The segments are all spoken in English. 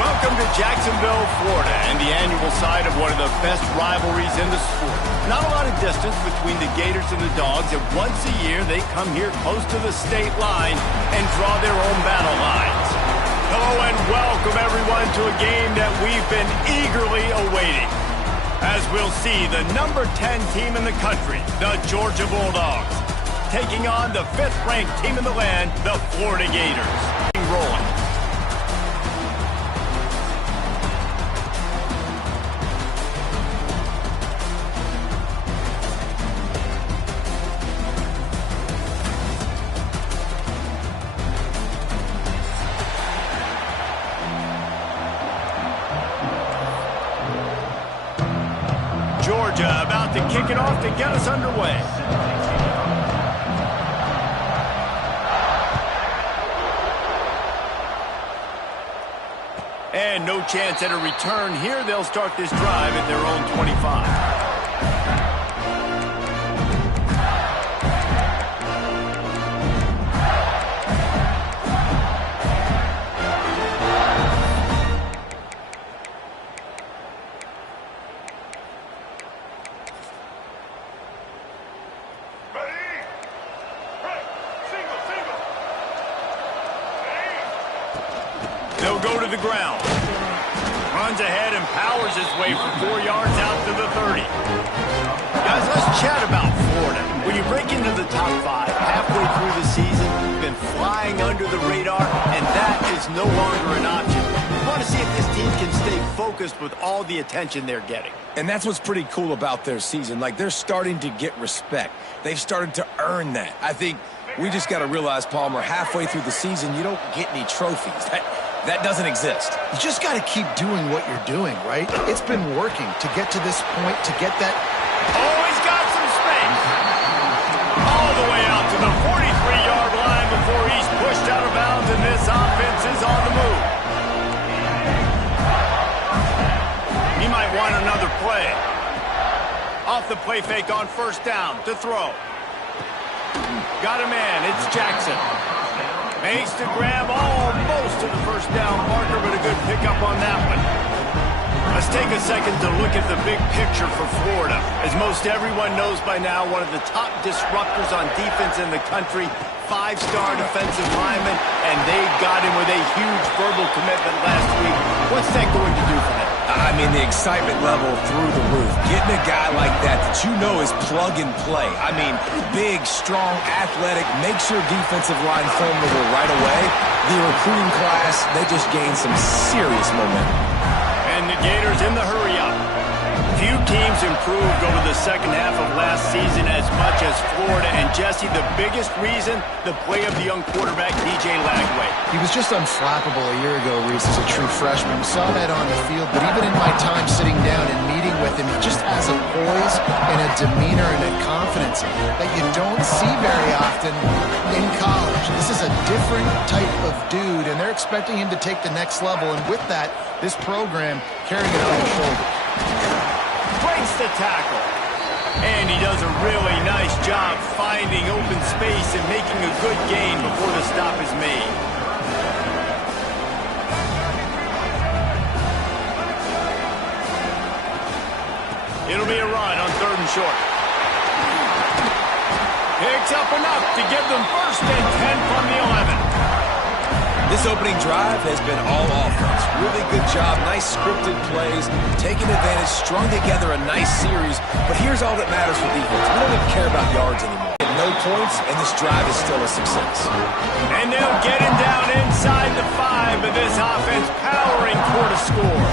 Welcome to Jacksonville, Florida, and the annual site of one of the best rivalries in the sport. Not a lot of distance between the Gators and the Dawgs, and once a year they come here close to the state line and draw their own battle lines. Hello and welcome everyone to a game that we've been eagerly awaiting. As we'll see, the number 10 team in the country, the Georgia Bulldogs, taking on the 5th-ranked team in the land, the Florida Gators. Rolling. Georgia about to kick it off to get us underway. And no chance at a return here. They'll start this drive at their own 25. They'll go to the ground. Runs ahead and powers his way for 4 yards out to the 30. Guys, let's chat about Florida. When you break into the top 5 halfway through the season, you've been flying under the radar, and that is no longer an option. You want to see if this team can stay focused with all the attention they're getting. And that's what's pretty cool about their season. Like, they're starting to get respect. They've started to earn that. I think we just got to realize, Palmer, halfway through the season, you don't get any trophies. That doesn't exist. You just got to keep doing what you're doing, right? It's been working to get to this point, to get that. Oh, he's got some space. All the way out to the 43-yard line before he's pushed out of bounds, and this offense is on the move. He might want another play. Off the play fake on first down to throw. Got a man. It's Jackson. Makes the grab almost to the first down marker, but a good pickup on that one. Let's take a second to look at the big picture for Florida. As most everyone knows by now, one of the top disruptors on defense in the country, 5-star defensive lineman, and they got him with a huge verbal commitment last week. What's that going to do for them? I mean, the excitement level through the roof. Getting a guy like that you know is plug and play. I mean, big, strong, athletic, makes your defensive line formidable right away. The recruiting class, they just gained some serious momentum. And the Gators in the hurry-up. Few teams improved over the second half of last season as much as Florida. And Jesse, the biggest reason, the play of the young quarterback, DJ Lagway. He was just unflappable a year ago, Reese, as a true freshman. We saw that on the field, but even in my time sitting down and meeting with him, he just has a poise and a demeanor and a confidence that you don't see very often in college. This is a different type of dude, and they're expecting him to take the next level. And with that, this program carrying it on his shoulders. Breaks the tackle. And he does a really nice job finding open space and making a good gain before the stop is made. It'll be a run on 3rd and short. Picks up enough to give them 1st and 10 from the 11. This opening drive has been all offense. Really good job, nice scripted plays, taking advantage, strung together a nice series. But here's all that matters for defense. We don't even care about yards anymore. No points, and this drive is still a success. And they'll get him down inside the 5, but this offense powering toward a score.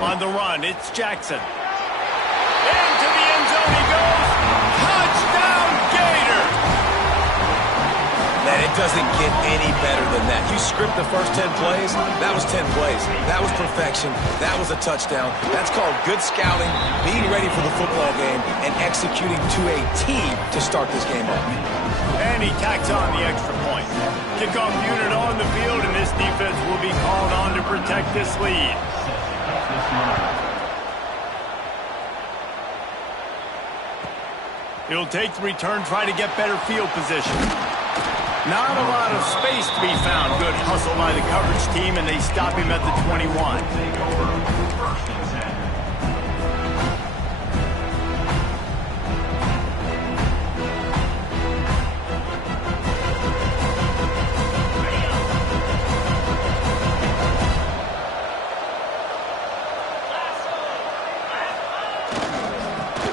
On the run, it's Jackson. Into the end zone he goes. Touchdown, Gator! Man, it doesn't get any better than that. You script the first 10 plays, that was 10 plays. That was perfection. That was a touchdown. That's called good scouting, being ready for the football game, and executing to a team to start this game off. And he tacks on the extra point. Kickoff unit on the field, and this defense will be called on to protect this lead. He'll take the return, try to get better field position. Not a lot of space to be found. Good hustle by the coverage team, and they stop him at the 21.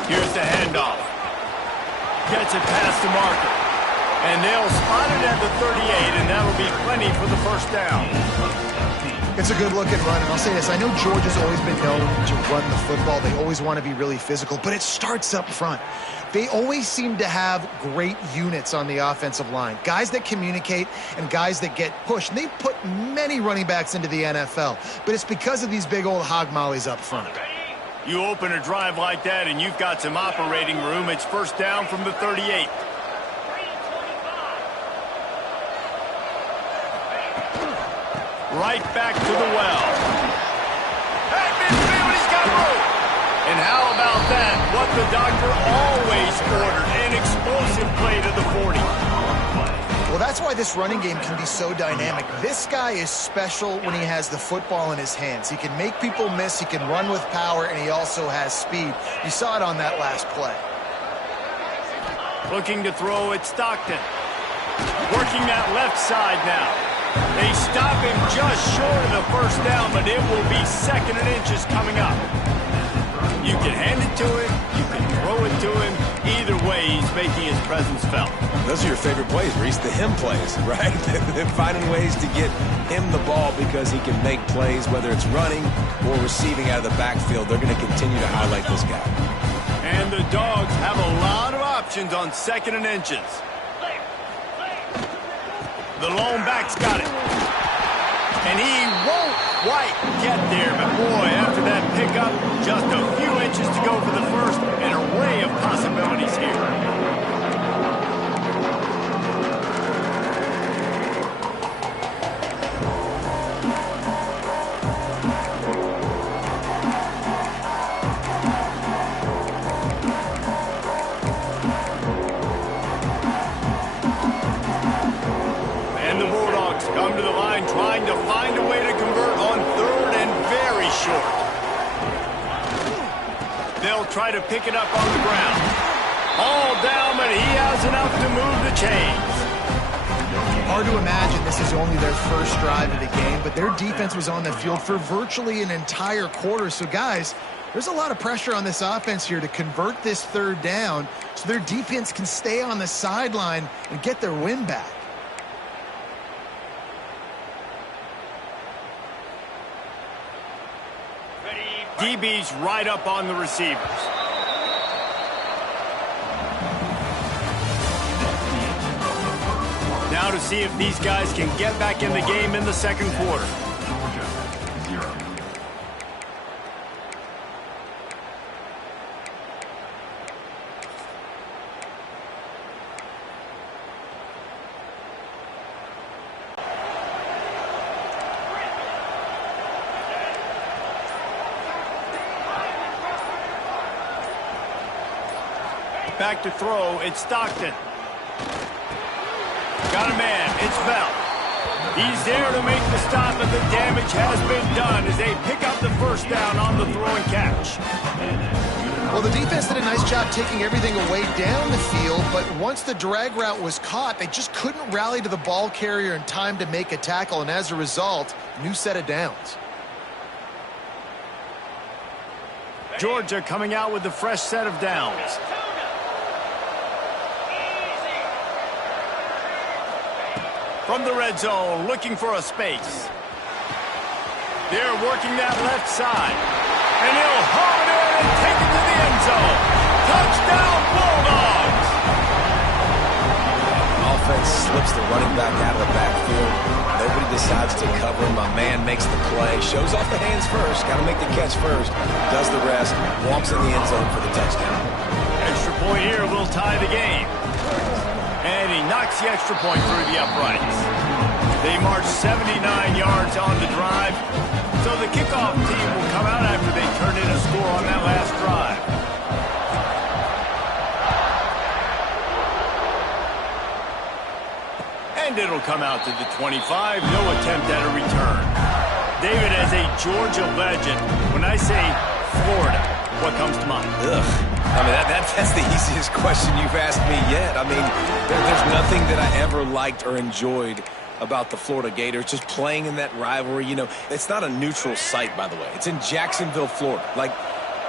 Here's the handoff. Gets it past the marker. And they'll spot it at the 38, and that'll be plenty for the first down. It's a good-looking run, and I'll say this. I know Georgia's always been known to run the football. They always want to be really physical, but it starts up front. They always seem to have great units on the offensive line, guys that communicate and guys that get pushed. And they've put many running backs into the NFL, but it's because of these big old hog mollies up front. You open a drive like that, and you've got some operating room. It's first down from the 38. Right back to the well. At midfield, he's got room. And how about that? What the doctor always ordered, an explosive play to the 40. Well, that's why this running game can be so dynamic. This guy is special when he has the football in his hands. He can make people miss, he can run with power, and he also has speed. You saw it on that last play. Looking to throw at Stockton. Working that left side now. They stop him just short of the first down, but it will be second and inches coming up. You can hand it to him, you can throw it to him. Either way, he's making his presence felt. Those are your favorite plays, Reese, the him plays, right? They're finding ways to get him the ball because he can make plays, whether it's running or receiving out of the backfield. They're going to continue to highlight this guy. And the Dogs have a lot of options on second and inches. The lone back's got it. And he won't quite get there. But, boy, after that pickup, just a few inches to go for the first. An array of possibilities here. Come to the line, trying to find a way to convert on third and very short. They'll try to pick it up on the ground. All down, but he has enough to move the chains. Hard to imagine this is only their first drive of the game, but their defense was on the field for virtually an entire quarter. So, guys, there's a lot of pressure on this offense here to convert this third down so their defense can stay on the sideline and get their win back. DB's right up on the receivers. Now to see if these guys can get back in the game in the second quarter. Back to throw, it's Stockton. Got a man, it's Bell. He's there to make the stop, and the damage has been done as they pick up the first down on the throw and catch. Well, the defense did a nice job taking everything away down the field, but once the drag route was caught, they just couldn't rally to the ball carrier in time to make a tackle, and as a result, new set of downs. Georgia coming out with a fresh set of downs. From the red zone, looking for a space. They're working that left side. And he'll haul it in and take it to the end zone. Touchdown, Bulldogs! Offense slips the running back out of the backfield. Nobody decides to cover him. My man makes the play. Shows off the hands first. Got to make the catch first. Does the rest. Walks in the end zone for the touchdown. Extra point here will tie the game. And he knocks the extra point through the uprights. They march 79 yards on the drive. So the kickoff team will come out after they turn in a score on that last drive. come out to the 25. No attempt at a return. David, as a Georgia legend, when I say Florida, what comes to mind? Ugh. I mean, that's the easiest question you've asked me yet. I mean, there's nothing that I ever liked or enjoyed about the Florida Gators, just playing in that rivalry. You know, it's not a neutral site, by the way. It's in Jacksonville, Florida. Like,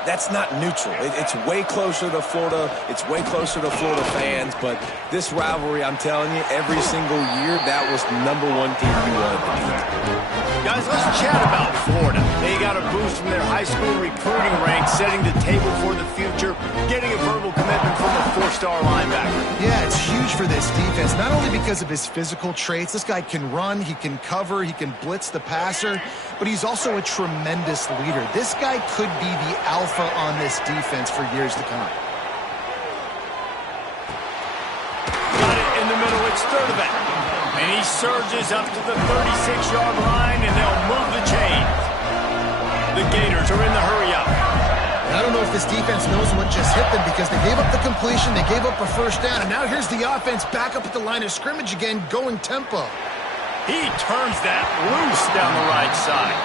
that's not neutral. It's way closer to Florida. It's way closer to Florida fans. But this rivalry, I'm telling you, every single year, that was #1 team you wanted to beat. Guys, let's chat about Florida. They got a boost from their high school recruiting ranks, setting the table for the future, getting a verbal commitment from a 4-star linebacker. Yeah, it's huge for this defense, not only because of his physical traits. This guy can run, he can cover, he can blitz the passer, but he's also a tremendous leader. This guy could be the alpha on this defense for years to come. Got it in the middle, it's Sturdivant. And he surges up to the 36-yard line, and they'll move the chains. The Gators are in the hurry-up. I don't know if this defense knows what just hit them, because they gave up the completion, they gave up a first down, and now here's the offense back up at the line of scrimmage again, going tempo. He turns that loose down the right side.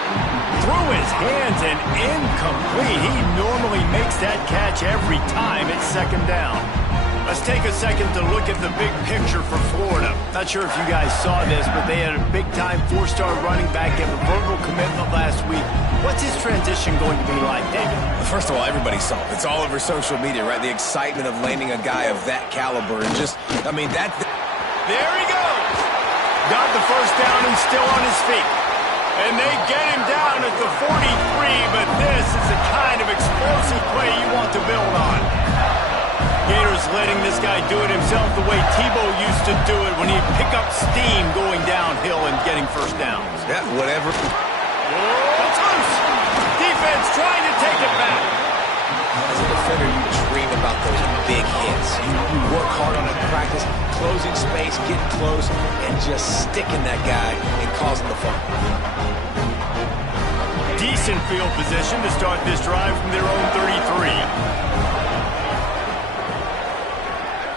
Through his hands and incomplete. He normally makes that catch every time it's second down. Let's take a second to look at the big picture for Florida. Not sure if you guys saw this, but they had a big-time 4-star running back give a verbal commitment last week. What's his transition going to be like, David? First of all, everybody saw it. It's all over social media, right? The excitement of landing a guy of that caliber. And just, I mean, that... There he goes. Got the first down and still on his feet. And they get him down at the 43, but this is the kind of explosive play you want to build on. Gators letting this guy do it himself the way Tebow used to do it when he'd pick up steam going downhill and getting first downs. Yeah, whatever. Oh, it's loose. Defense trying to take it back. As a defender, you dream about those big hits. You work hard on it in practice, closing space, getting close, and just sticking that guy and causing the fumble. Decent field position to start this drive from their own 33.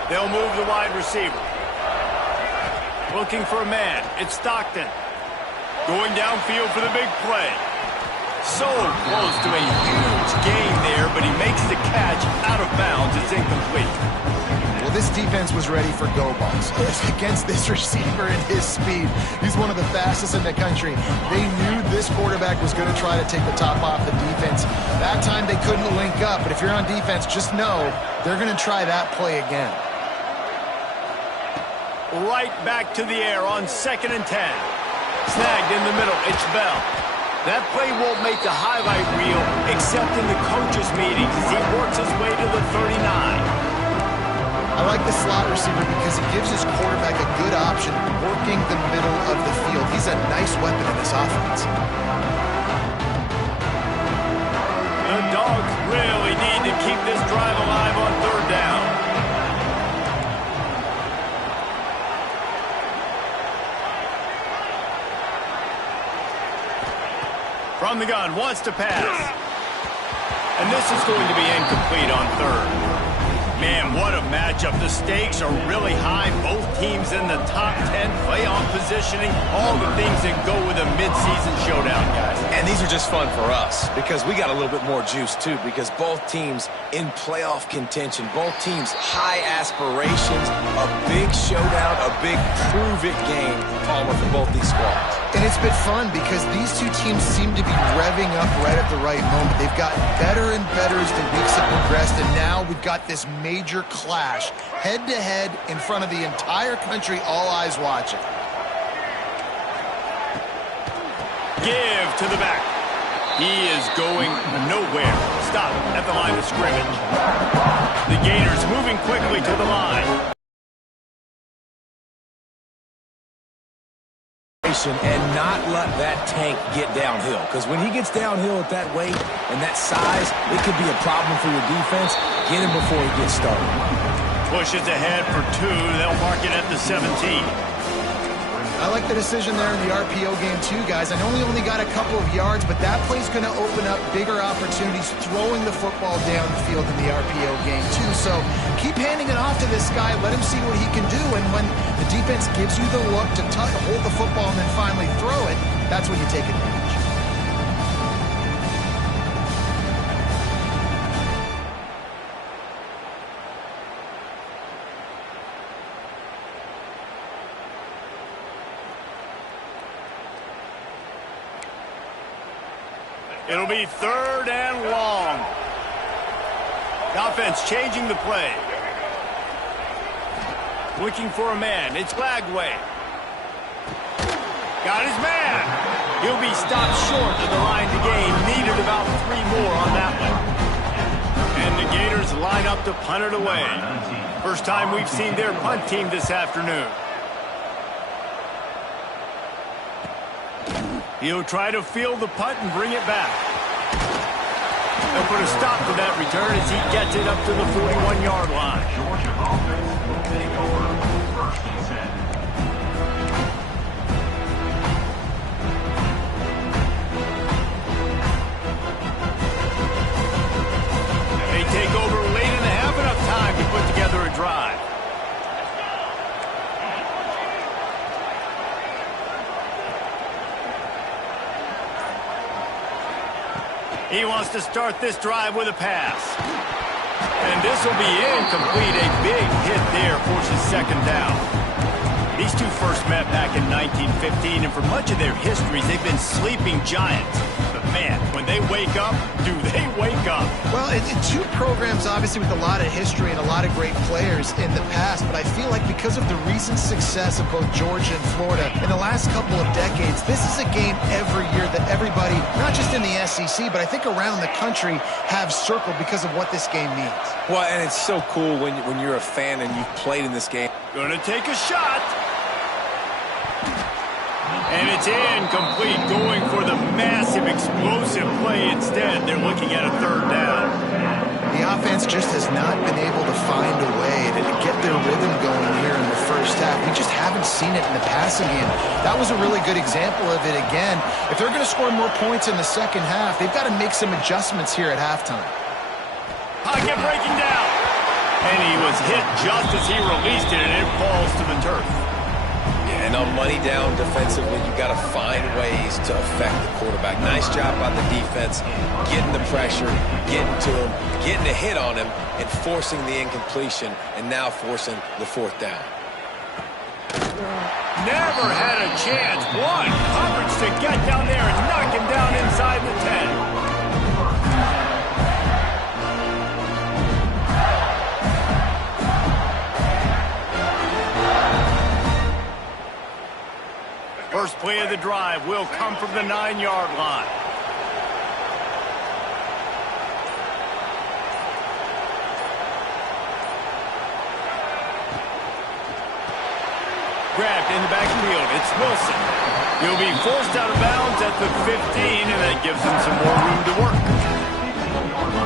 They'll move the wide receiver. Looking for a man. It's Stockton. Going downfield for the big play. So close to a huge gain there, but he makes the catch out of bounds. It's incomplete. Well, this defense was ready for go balls against this receiver and his speed. He's one of the fastest in the country. They knew this quarterback was going to try to take the top off the defense. That time they couldn't link up, but if you're on defense, just know they're going to try that play again. Right back to the air on 2nd and 10. Snagged in the middle, it's Bell. That play won't make the highlight reel except in the coaches' meetings as he works his way to the 39. I like the slot receiver because it gives his quarterback a good option working the middle of the field. He's a nice weapon in this offense. The Dawgs really need to keep this drive alive on 3rd down. From the gun, wants to pass. And this is going to be incomplete on 3rd. Man, what a matchup. The stakes are really high. Both teams in the top 10, playoff positioning, all the things that go with a midseason showdown, guys. And these are just fun for us because we got a little bit more juice, too, because both teams in playoff contention, both teams high aspirations, a big showdown, a big prove-it game, Palmer, for both these squads. And it's been fun because these two teams seem to be revving up right at the right moment. They've gotten better and better as the weeks have progressed, and now we've got this major clash, head-to-head in front of the entire country, all eyes watching. Give to the back. He is going nowhere. Stop at the line of scrimmage. The Gators moving quickly to the line. And not let that tank get downhill, because when he gets downhill at that weight and that size, it could be a problem for your defense. Get him before he gets started. Pushes ahead for 2. They'll mark it at the 17. I like the decision there in the RPO game too, guys. I know he only got a couple of yards, but that play's going to open up bigger opportunities throwing the football down the field in the RPO game too. So keep handing it off to this guy. Let him see what he can do. And when the defense gives you the look to hold the football and then finally throw it, that's when you take advantage. It'll be 3rd and long. The offense changing the play. Looking for a man. It's Lagway. Got his man. He'll be stopped short of the line to gain. Needed about 3 more on that one. And the Gators line up to punt it away. First time we've seen their punt team this afternoon. He'll try to field the punt and bring it back. They'll put a stop to that return as he gets it up to the 41-yard line. Georgia offense will take over 1st and 10. They take over late in the half, enough time to put together a drive. He wants to start this drive with a pass. And this will be incomplete. A big hit there forces 2nd down. These two first met back in 1915, and for much of their histories, they've been sleeping giants. But man, when they wake up, do they wake up? Well, two programs, obviously, with a lot of history and a lot of great players in the past, but I feel like because of the recent success of both Georgia and Florida in the last couple of decades, this is a game every year that everybody, not just in the SEC, but I think around the country, have circled because of what this game means. Well, and it's so cool when you're a fan and you've played in this game. Gonna take a shot. And it's incomplete, going for the massive, explosive play instead. They're looking at a 3rd down. The offense just has not been able to find a way to get their rhythm going here in the first half. We just haven't seen it in the passing game. That was a really good example of it again. If they're going to score more points in the second half, they've got to make some adjustments here at halftime. Pocket breaking down. And he was hit just as he released it, and it falls to the turf. And on money down defensively, you've got to find ways to affect the quarterback. Nice job by the defense, getting the pressure, getting to him, getting a hit on him, and forcing the incompletion, and now forcing the 4th down. Never had a chance. One coverage to get down there and knock him down inside the 10. First play of the drive will come from the 9-yard line. Grabbed in the backfield. It's Wilson. He'll be forced out of bounds at the 15, and that gives him some more room to work.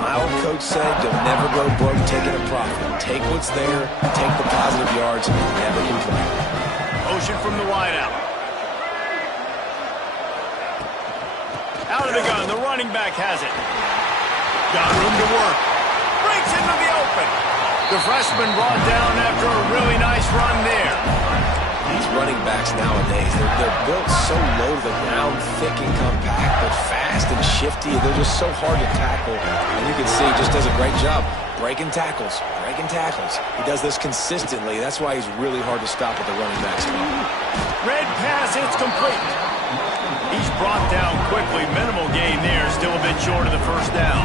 My old coach said, you'll never go broke taking a profit. Take what's there, take the positive yards, and never complain. Motion from the wideout. Out of the gun, the running back has it. Got room to work. Breaks into the open. The freshman brought down after a really nice run there. These running backs nowadays, they're built so low to the ground, thick and compact, but fast and shifty. They're just so hard to tackle. And you can see he just does a great job breaking tackles, breaking tackles. He does this consistently. That's why he's really hard to stop at the running back spot. Red pass, it's complete. He's brought down quickly. Minimal gain there. Still a bit short of the 1st down.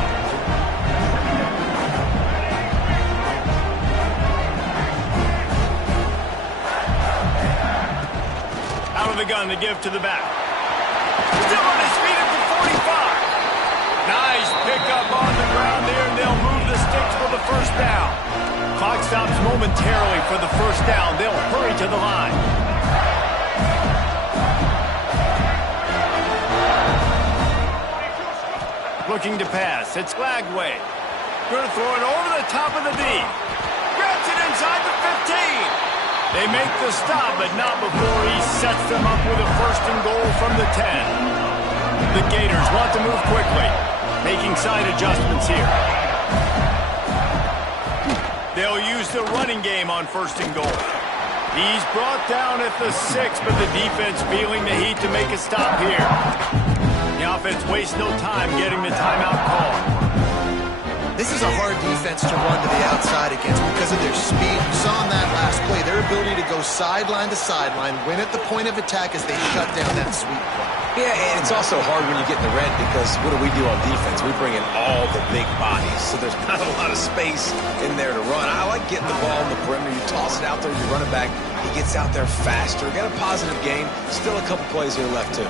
Out of the gun to give to the back. Still on his feet at the 45. Nice pickup on the ground there, and they'll move the sticks for the 1st down. Clock stops momentarily for the 1st down. They'll hurry to the line. Looking to pass. It's Lagway. Going to throw it over the top of the D. Grabs it inside the 15. They make the stop, but not before he sets them up with a 1st and goal from the 10. The Gators want to move quickly, making side adjustments here. They'll use the running game on 1st and goal. He's brought down at the 6, but the defense feeling the heat to make a stop here. The offense wastes no time getting the timeout call. This is a hard defense to run to the outside against because of their speed. You saw in that last play, their ability to go sideline to sideline, win at the point of attack as they shut down that sweep play. Yeah, and it's also hard when you get in the red because what do we do on defense? We bring in all the big bodies, so there's not a lot of space in there to run. I like getting the ball on the perimeter. You toss it out there, you run it back. He gets out there faster. Got a positive game. Still a couple plays here left, too.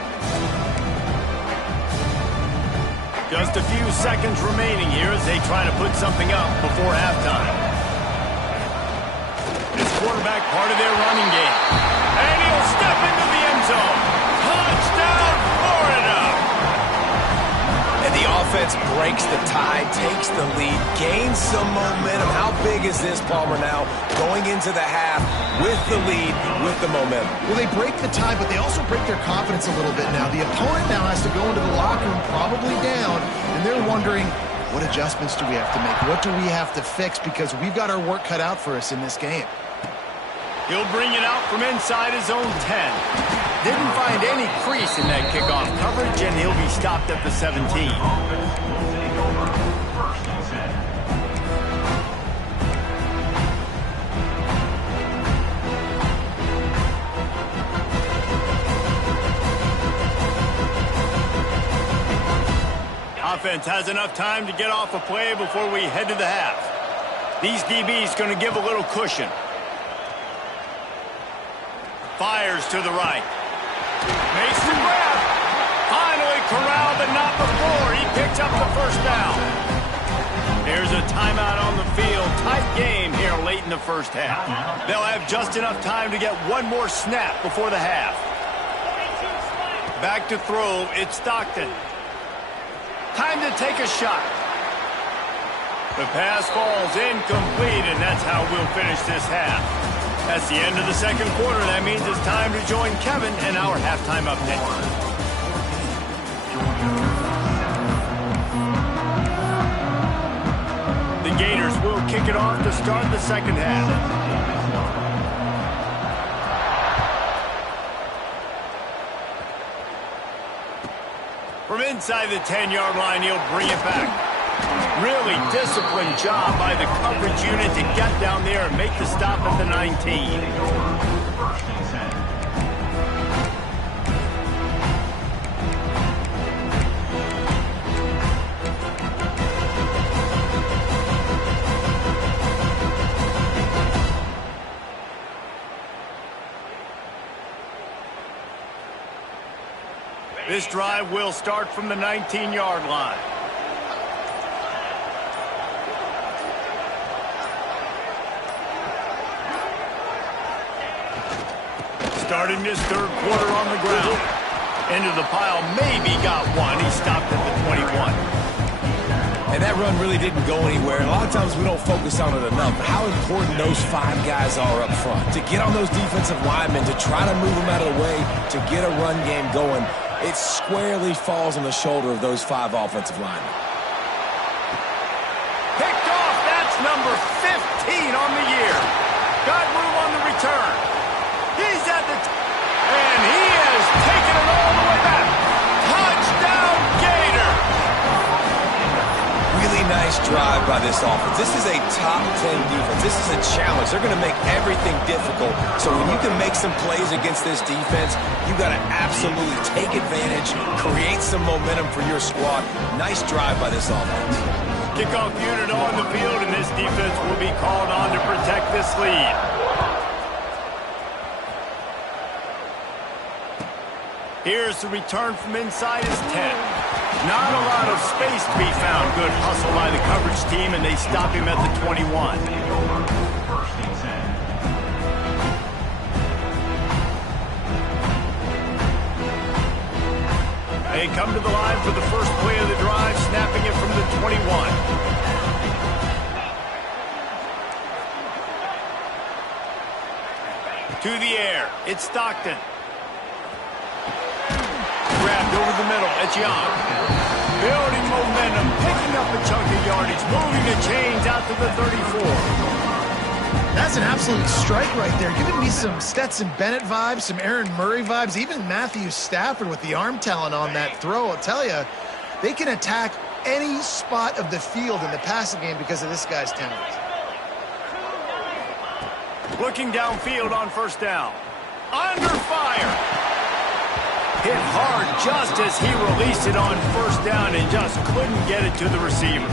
Just a few seconds remaining here as they try to put something up before halftime. This quarterback part of their running game. And he'll step into the end zone. Touchdown, Florida! And the offense breaks the tie, takes the lead, gains some momentum. How big is this, Palmer, now going into the half with the lead, with the momentum? Well, they break the tie, but they also break their confidence a little bit now. The opponent now has to go into the locker room probably down, and they're wondering, what adjustments do we have to make? What do we have to fix? Because we've got our work cut out for us in this game. He'll bring it out from inside his own 10. Didn't find any crease in that kickoff coverage, and he'll be stopped at the 17. Offense has enough time to get off a play before we head to the half. These DBs going to give a little cushion. Fires to the right. Makes the grab. Finally corralled, but not before. He picks up the 1st down. There's a timeout on the field. Tight game here late in the 1st half. They'll have just enough time to get one more snap before the half. Back to throw. It's Stockton. Time to take a shot. The pass falls incomplete, and that's how we'll finish this half. That's the end of the 2nd quarter. That means it's time to join Kevin in our halftime update. The Gators will kick it off to start the 2nd half. From inside the 10-yard line, he'll bring it back. Really disciplined job by the coverage unit to get down there and make the stop at the 19. This drive will start from the 19-yard line. Starting this 3rd quarter on the ground. Into the pile, maybe got one. He stopped at the 21. And that run really didn't go anywhere. A lot of times we don't focus on it enough. But how important those 5 guys are up front. To get on those defensive linemen, to try to move them out of the way, to get a run game going, it squarely falls on the shoulder of those 5 offensive linemen. Picked off. That's number 15 on the year. Got room on the return. He's at the and he has taken it all the way back. Touchdown, Gators! Really nice drive by this offense. This is a top 10 defense. This is a challenge. They're going to make everything difficult. So when you can make some plays against this defense, you got to absolutely take advantage, create some momentum for your squad. Nice drive by this offense. Kickoff unit on the field, and this defense will be called on to protect this lead. Here's the return from inside his 10. Not a lot of space to be found. Good hustle by the coverage team, and they stop him at the 21. They come to the line for the first play of the drive, snapping it from the 21. To the air. It's Stockton. Grabbed over the middle. It's Young. Building momentum. Picking up a chunk of yardage. Moving the chains out to the 34. That's an absolute strike right there. Giving me some Stetson Bennett vibes, some Aaron Murray vibes, even Matthew Stafford with the arm talent on that throw. I'll tell you, they can attack any spot of the field in the passing game because of this guy's talent. Looking downfield on first down. Under fire. Hit hard just as he released it on first down and just couldn't get it to the receiver.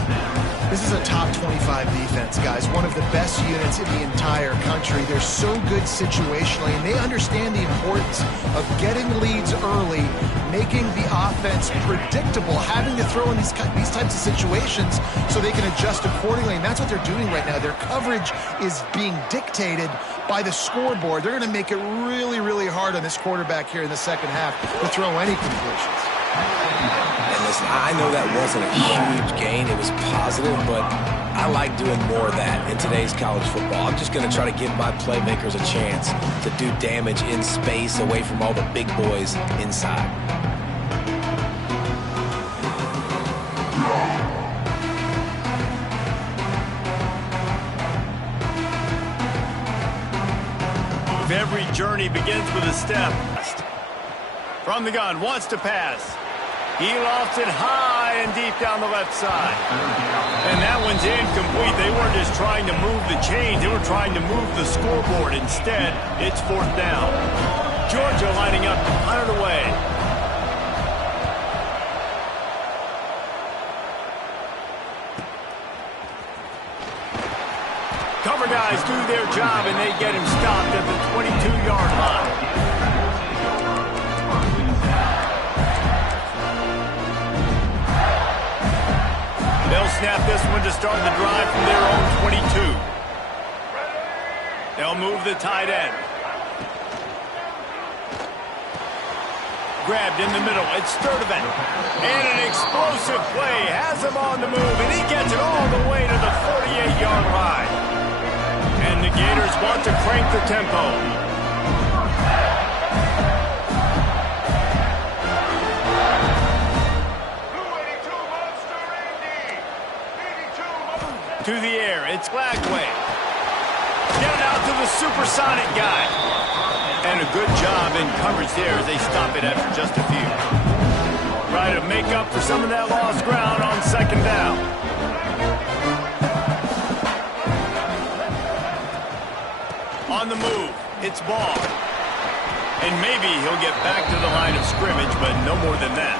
This is a top 25 defense, guys. One of the best units in the entire country. They're so good situationally, and they understand the importance of getting leads early, making the offense predictable, having to throw in these types of situations so they can adjust accordingly. And that's what they're doing right now. Their coverage is being dictated by the scoreboard. They're going to make it really, really hard on this quarterback here in the second half to throw any completions. And listen, I know that wasn't a huge gain. It was positive, but I like doing more of that in today's college football. I'm just going to try to give my playmakers a chance to do damage in space away from all the big boys inside. Every journey begins with a step. From the gun, wants to pass. He lofts it high and deep down the left side. And that one's incomplete. They weren't just trying to move the chains. They were trying to move the scoreboard. Instead, it's fourth down. Georgia lining up to punt it away. Cover guys do their job, and they get him stopped at the 22-yard line. They'll snap this one to start the drive from their own 22. They'll move the tight end. Grabbed in the middle. It's Sturdivant. And an explosive play has him on the move, and he gets it all the way to the 48-yard line. And the Gators want to crank the tempo. To the air, it's Glagway. Get it out to the supersonic guy. And a good job in coverage there as they stop it after just a few. Try to make up for some of that lost ground on second down. On the move, it's Ball. And maybe he'll get back to the line of scrimmage, but no more than that.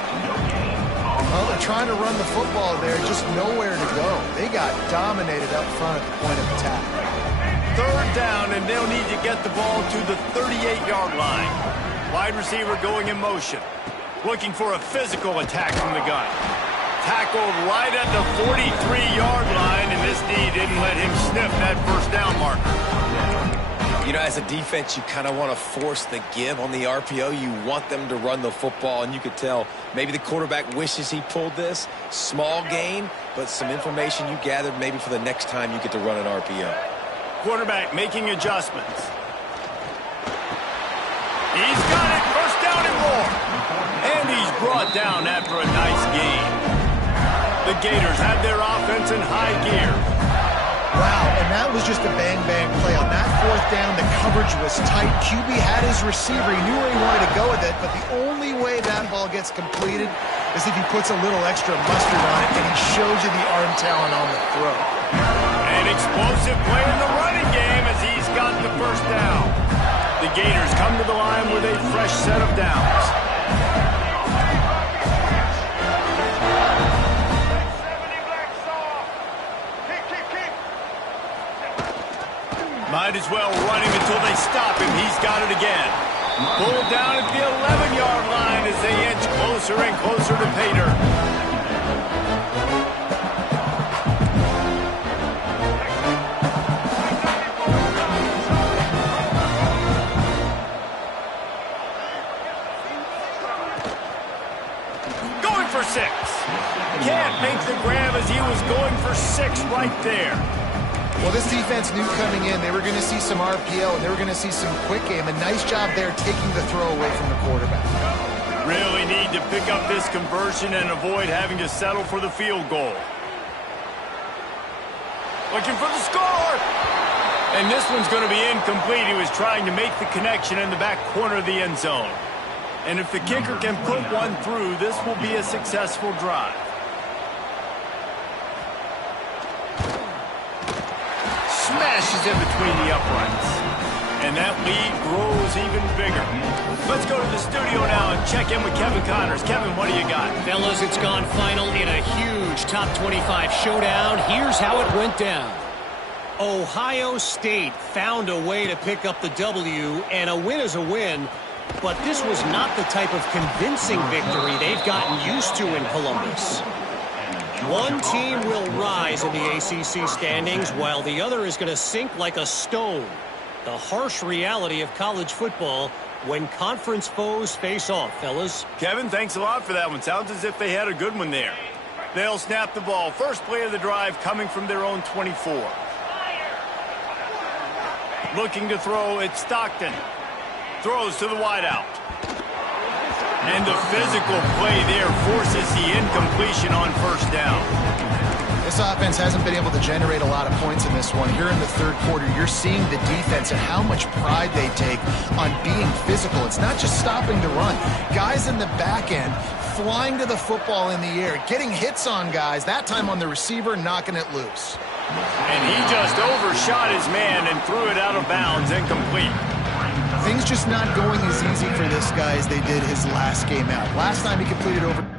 Well, they're trying to run the football there, just nowhere to go. They got dominated up front at the point of attack. Third down, and they'll need to get the ball to the 38-yard line. Wide receiver going in motion. Looking for a physical attack from the gun. Tackled right at the 43-yard line, and this D didn't let him sniff that first down marker. You know, as a defense, you kind of want to force the give on the RPO. You want them to run the football, and you could tell maybe the quarterback wishes he pulled this. Small gain, but some information you gathered maybe for the next time you get to run an RPO. Quarterback making adjustments. He's got it. First down and more. And he's brought down after a nice gain. The Gators have their offense in high gear. Wow, and that was just a bang-bang play. On that fourth down, the coverage was tight. QB had his receiver. He knew where he wanted to go with it, but the only way that ball gets completed is if he puts a little extra mustard on it, and he shows you the arm talent on the throw. An explosive play in the running game as he's got the first down. The Gators come to the line with a fresh set of downs. Might as well run him until they stop him. He's got it again. Pulled down at the 11-yard line as they inch closer and closer to pay dirt. Going for 6. Can't make the grab as he was going for 6 right there. Well, this defense knew coming in they were going to see some RPO and they were going to see some quick game. A nice job there taking the throw away from the quarterback. Really need to pick up this conversion and avoid having to settle for the field goal. Looking for the score! And this one's going to be incomplete. He was trying to make the connection in the back corner of the end zone. And if the kicker can put one through, this will be a successful drive. Smashes in between the uprights. And that lead grows even bigger. Let's go to the studio now and check in with Kevin Connors. Kevin, what do you got? Fellas, it's gone final in a huge top 25 showdown. Here's how it went down. Ohio State found a way to pick up the W, and a win is a win, but this was not the type of convincing victory they've gotten used to in Columbus. One team will rise in the ACC standings, while the other is going to sink like a stone. The harsh reality of college football when conference foes face off, fellas. Kevin, thanks a lot for that one. Sounds as if they had a good one there. They'll snap the ball. First play of the drive coming from their own 24. Looking to throw, it's Stockton. Throws to the wideout. And the physical play there forces the incompletion on first down. This offense hasn't been able to generate a lot of points in this one. Here in the third quarter, you're seeing the defense and how much pride they take on being physical. It's not just stopping the run. Guys in the back end flying to the football in the air, getting hits on guys, that time on the receiver, knocking it loose. And he just overshot his man and threw it out of bounds, incomplete. Things just not going as easy for this guy as they did his last game out. Last time he completed over...